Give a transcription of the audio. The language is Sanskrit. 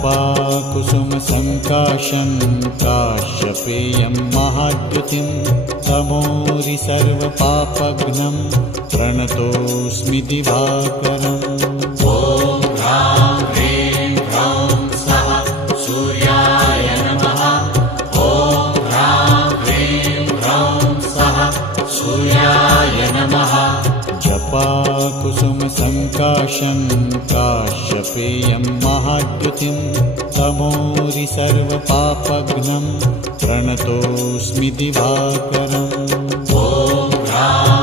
जपाकुसुमसङ्काशं काश्यपेयं महाद्युतिं तमोरि सर्वपापघ्नं प्रणतोऽस्मि दिवाकरम्। ॐ ह्रां ह्रीं ह्रौं स्वः सूर्याय नमः। ॐ ह्रां ह्रीं ह्रौं स्वः सूर्याय नमः। जपाकुसुमसङ्काशं काश्यपेयं महाद्युतिं तमोरि सर्वपापघ्नं प्रणतोऽस्मि दिवाकरम्। ॐ ह्रां